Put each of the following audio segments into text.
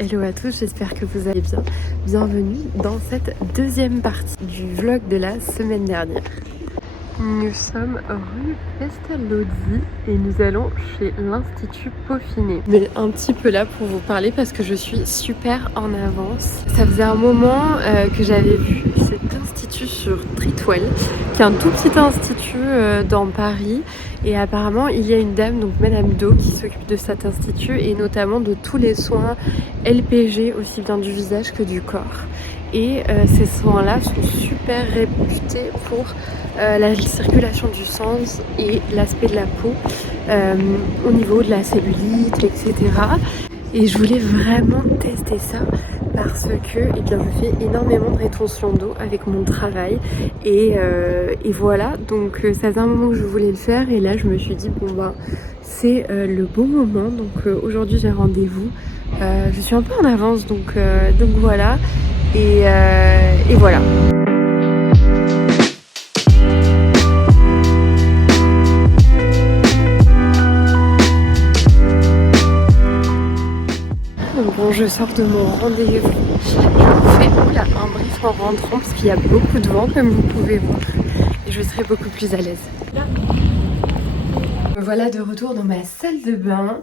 Hello à tous, j'espère que vous allez bien. Bienvenue dans cette deuxième partie du vlog de la semaine dernière. Nous sommes rue Pestalozzi et nous allons chez l'Institut Peaufiné. Mais un petit peu là pour vous parler parce que je suis super en avance. Ça faisait un moment que j'avais vu cet institut sur Treatwell, qui est un tout petit institut dans Paris. Et apparemment, il y a une dame, donc Madame Do, qui s'occupe de cet institut et notamment de tous les soins LPG, aussi bien du visage que du corps. Et ces soins-là sont super réputés pour la circulation du sang et l'aspect de la peau au niveau de la cellulite, etc. Et je voulais vraiment tester ça parce que eh bien, je fais énormément de rétention d'eau avec mon travail et voilà, donc ça faisait un moment que je voulais le faire et là je me suis dit bon ben c'est le bon moment, donc aujourd'hui j'ai rendez-vous, je suis un peu en avance donc voilà et voilà. Bon, je sors de mon rendez-vous. Je vous fais un brief en rentrant parce qu'il y a beaucoup de vent comme vous pouvez voir et je serai beaucoup plus à l'aise. Voilà de retour dans ma salle de bain.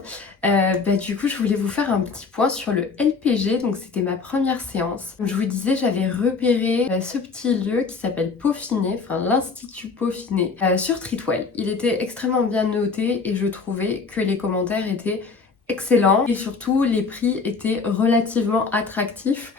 Du coup, je voulais vous faire un petit point sur le LPG. Donc, c'était ma première séance. Comme je vous disais, j'avais repéré ce petit lieu qui s'appelle Peaufiné, enfin l'Institut Peaufiné, sur Treatwell. Il était extrêmement bien noté et je trouvais que les commentaires étaient excellents et surtout les prix étaient relativement attractifs.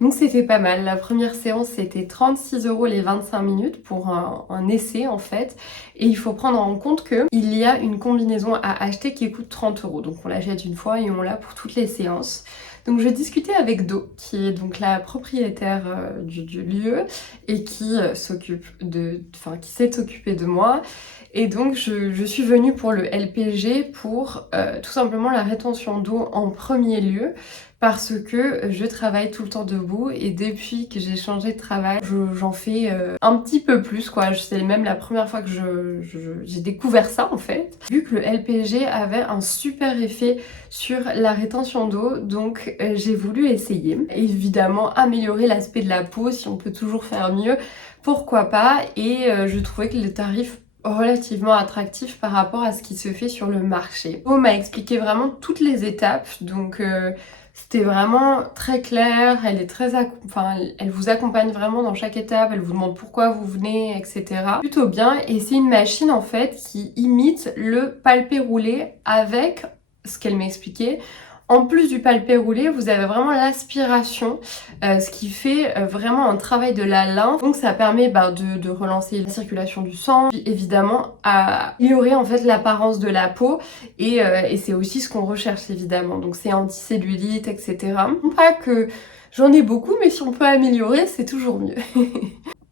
Donc c'était pas mal. La première séance c'était 36 € les 25 minutes pour un essai en fait. Et il faut prendre en compte qu'il y a une combinaison à acheter qui coûte 30 €. Donc on l'achète une fois et on l'a pour toutes les séances. Donc je discutais avec Do, qui est donc la propriétaire du lieu et qui qui s'est occupée de moi. Et donc je suis venue pour le LPG pour tout simplement la rétention d'eau en premier lieu parce que je travaille tout le temps debout et depuis que j'ai changé de travail, j'en fais un petit peu plus quoi. C'est même la première fois que j'ai découvert ça en fait. Vu que le LPG avait un super effet sur la rétention d'eau, donc j'ai voulu essayer. Évidemment améliorer l'aspect de la peau, si on peut toujours faire mieux, pourquoi pas. Et je trouvais que le tarif relativement attractif par rapport à ce qui se fait sur le marché. On m'a expliqué vraiment toutes les étapes, donc c'était vraiment très clair, elle vous accompagne vraiment dans chaque étape, elle vous demande pourquoi vous venez, etc. Plutôt bien, et c'est une machine en fait qui imite le palpé roulé avec ce qu'elle m'expliquait. En plus du palpé roulé, vous avez vraiment l'aspiration, ce qui fait vraiment un travail de la lymphe. Donc ça permet de relancer la circulation du sang, puis évidemment à améliorer en fait l'apparence de la peau et c'est aussi ce qu'on recherche évidemment. Donc c'est anticellulite, etc. Non pas que j'en ai beaucoup, mais si on peut améliorer, c'est toujours mieux.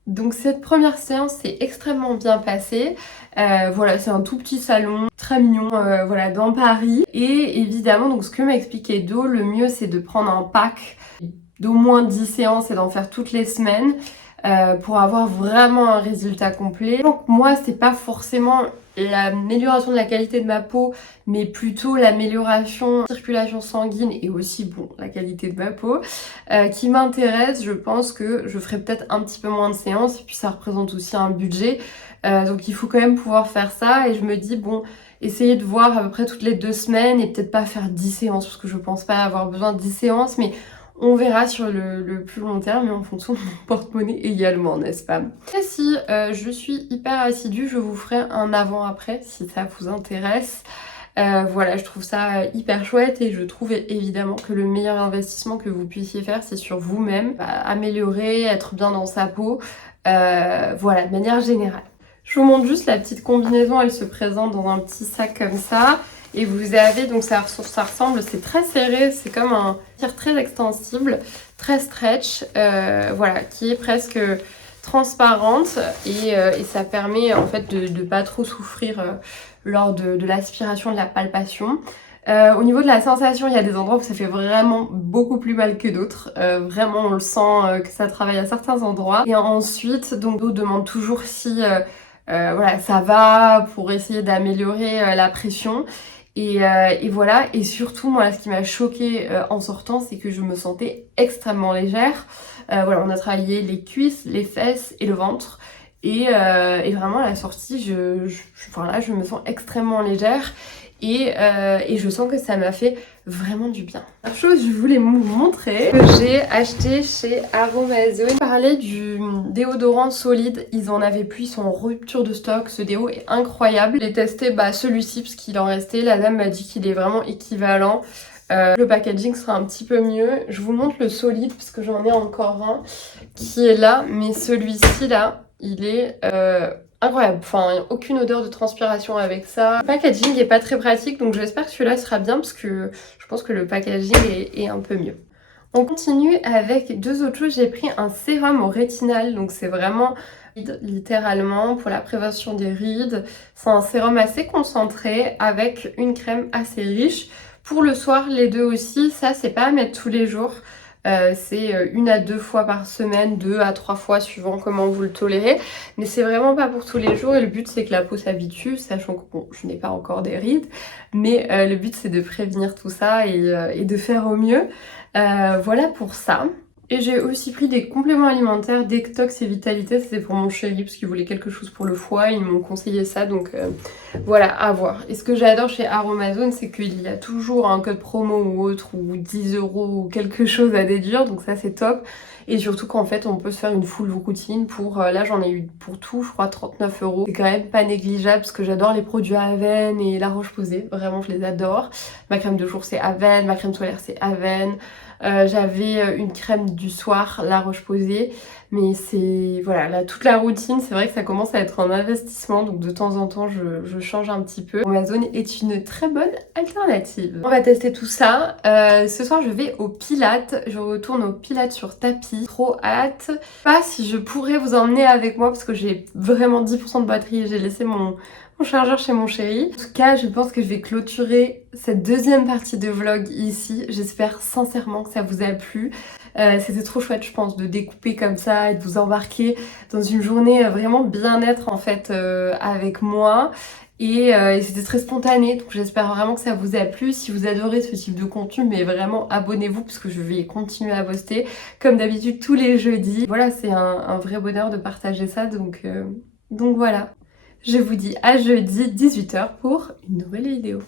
Donc cette première séance s'est extrêmement bien passée. Voilà, c'est un tout petit salon, très mignon, voilà, dans Paris. Et évidemment, donc ce que m'a expliqué Do, le mieux c'est de prendre un pack d'au moins 10 séances et d'en faire toutes les semaines pour avoir vraiment un résultat complet. Donc moi, c'est pas forcément l'amélioration de la qualité de ma peau, mais plutôt l'amélioration de la circulation sanguine et aussi, bon, la qualité de ma peau qui m'intéresse. Je pense que je ferai peut-être un petit peu moins de séances et puis ça représente aussi un budget. Donc il faut quand même pouvoir faire ça et je me dis, bon, essayer de voir à peu près toutes les 2 semaines et peut-être pas faire 10 séances parce que je pense pas avoir besoin de 10 séances, mais on verra sur le plus long terme et en fonction de mon porte-monnaie également, n'est-ce pas? Et si je suis hyper assidue, je vous ferai un avant-après si ça vous intéresse. Voilà, je trouve ça hyper chouette et je trouve évidemment que le meilleur investissement que vous puissiez faire, c'est sur vous-même, améliorer, être bien dans sa peau, voilà, de manière générale. Je vous montre juste la petite combinaison, elle se présente dans un petit sac comme ça. Et vous avez, donc ça ressemble, c'est très serré, c'est comme un tir très extensible, très stretch, voilà, qui est presque transparente et ça permet en fait de pas trop souffrir lors de l'aspiration, de la palpation. Au niveau de la sensation, il y a des endroits où ça fait vraiment beaucoup plus mal que d'autres. Vraiment, on le sent que ça travaille à certains endroits. Et ensuite, donc, on demande toujours si voilà, ça va pour essayer d'améliorer la pression. Et voilà, et surtout moi ce qui m'a choquée en sortant, c'est que je me sentais extrêmement légère. Voilà, on a travaillé les cuisses, les fesses et le ventre. Et vraiment à la sortie, enfin là, je me sens extrêmement légère et je sens que ça m'a fait vraiment du bien. La chose que je voulais vous montrer, que j'ai acheté chez Aromazone. Je parlais du déodorant solide, ils en avaient plus, ils sont en rupture de stock, ce déo est incroyable. J'ai testé celui-ci parce qu'il en restait, la dame m'a dit qu'il est vraiment équivalent. Le packaging sera un petit peu mieux. Je vous montre le solide parce que j'en ai encore un qui est là, mais celui-ci là, il est incroyable. Enfin, aucune odeur de transpiration avec ça. Le packaging est pas très pratique, donc j'espère que celui-là sera bien parce que je pense que le packaging est un peu mieux. On continue avec deux autres choses. J'ai pris un sérum au rétinal, donc c'est vraiment littéralement pour la prévention des rides. C'est un sérum assez concentré avec une crème assez riche. Pour le soir, les deux aussi, ça c'est pas à mettre tous les jours. C'est 1 à 2 fois par semaine, 2 à 3 fois suivant comment vous le tolérez. Mais c'est vraiment pas pour tous les jours et le but c'est que la peau s'habitue, sachant que bon, je n'ai pas encore des rides. Mais le but c'est de prévenir tout ça et de faire au mieux. Voilà pour ça. Et j'ai aussi pris des compléments alimentaires Détox et Vitalité, c'était pour mon chéri parce qu'il voulait quelque chose pour le foie, ils m'ont conseillé ça, donc voilà, à voir. Et ce que j'adore chez Aromazone, c'est qu'il y a toujours un code promo ou autre, ou 10 € ou quelque chose à déduire, donc ça c'est top. Et surtout qu'en fait on peut se faire une full routine pour, là j'en ai eu pour tout, je crois 39 €. C'est quand même pas négligeable parce que j'adore les produits Aven et La Roche-Posay, vraiment je les adore. Ma crème de jour c'est Aven, ma crème solaire c'est Aven. J'avais une crème du soir, La Roche-Posay, mais c'est voilà, là, toute la routine, c'est vrai que ça commence à être un investissement, donc de temps en temps je change un petit peu. Amazon est une très bonne alternative. On va tester tout ça. Ce soir je vais au Pilates, je retourne au Pilates sur tapis, trop hâte. Pas si je pourrais vous emmener avec moi parce que j'ai vraiment 10% de batterie et j'ai laissé mon chargeur chez mon chéri. En tout cas, je pense que je vais clôturer cette deuxième partie de vlog ici. J'espère sincèrement que ça vous a plu. C'était trop chouette, je pense, de découper comme ça et de vous embarquer dans une journée vraiment bien-être en fait avec moi. Et c'était très spontané, donc j'espère vraiment que ça vous a plu. Si vous adorez ce type de contenu, mais vraiment abonnez-vous parce que je vais continuer à poster comme d'habitude tous les jeudis. Voilà, c'est un vrai bonheur de partager ça, donc voilà. Je vous dis à jeudi 18 h pour une nouvelle vidéo.